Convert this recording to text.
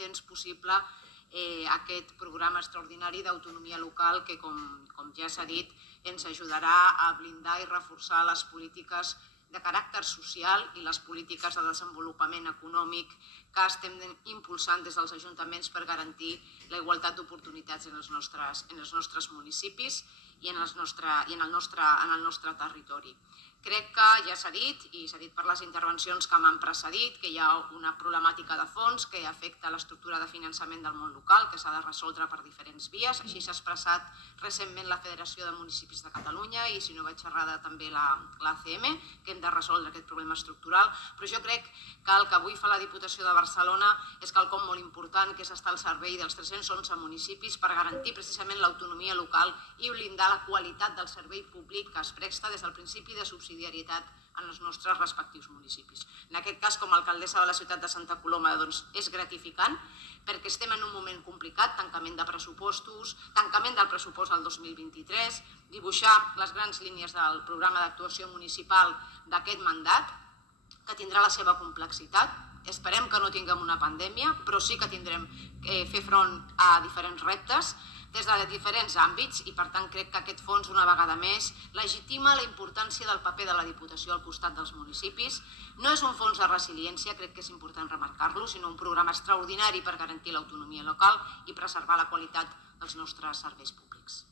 temps possible aquest programa extraordinari d'autonomia local que, com ja s'ha dit, ens ajudarà a blindar i reforçar les polítiques de caràcter social i les polítiques de desenvolupament econòmic que estem impulsant des dels ajuntaments per garantir la igualtat d'oportunitats en els nostres municipis i en el nostre territori. Crec que ja s'ha dit, i s'ha dit per les intervencions que m'han precedit, que hi ha una problemàtica de fons que afecta l'estructura de finançament del món local, que s'ha de resoldre per diferents vies. Així s'ha expressat recentment la Federació de Municipis de Catalunya i, si no vaig errada, també l'ACM, que hem de resoldre aquest problema estructural. Però jo crec que el que avui fa la Diputació de Barcelona és quelcom molt important, que és estar al servei dels 311 municipis per garantir precisament l'autonomia local i blindar la qualitat del servei públic que es presta des del principi de subsidiarietat en els nostres respectius municipis. En aquest cas, com a alcaldessa de la ciutat de Santa Coloma, és gratificant perquè estem en un moment complicat, tancament de pressupostos, tancament del pressupost del 2023, dibuixar les grans línies del programa d'actuació municipal d'aquest mandat, que tindrà la seva complexitat. Esperem que no tinguem una pandèmia, però sí que tindrem que fer front a diferents reptes des de diferents àmbits i, per tant, crec que aquest fons, una vegada més, legitima la importància del paper de la Diputació al costat dels municipis. No és un fons de resiliència, crec que és important remarcar-lo, sinó un programa extraordinari per garantir l'autonomia local i preservar la qualitat dels nostres serveis públics.